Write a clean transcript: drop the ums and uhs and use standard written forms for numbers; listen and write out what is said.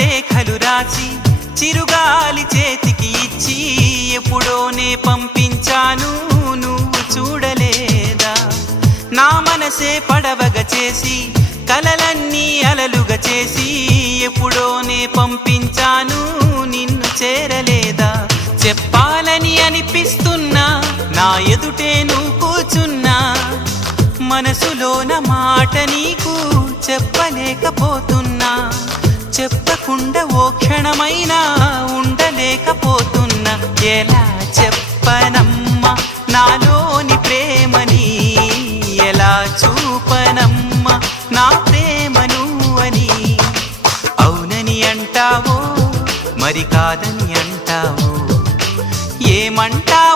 లేఖలు రాసి చిరుగాలి చేతికి ఇచ్చి ఎప్పుడోనే పంపించాను, నువ్వు చూడలేదా? నా మనసే పడవగా చేసి కలలన్నీ అలలుగా చేసి ఎప్పుడోనే పంపించాను, నిన్ను చేరలేదా? చెప్పాలని అనిపిస్తున్నా, నా ఎదుటే నువ్వు కూర్చున్నా, మనసులోన మాట నీకు చెప్పలేకపోతున్నా. చెప్పకుండా ఓ క్షణమైనా ఉండలేకపోతున్నా. ఎలా చెప్పనమ్మా నాలోని ప్రేమని, ఎలా చూపనమ్మా నా ప్రేమను అని. అవునని అంటావో మరి కాదని అంటావో, ఏమంటావో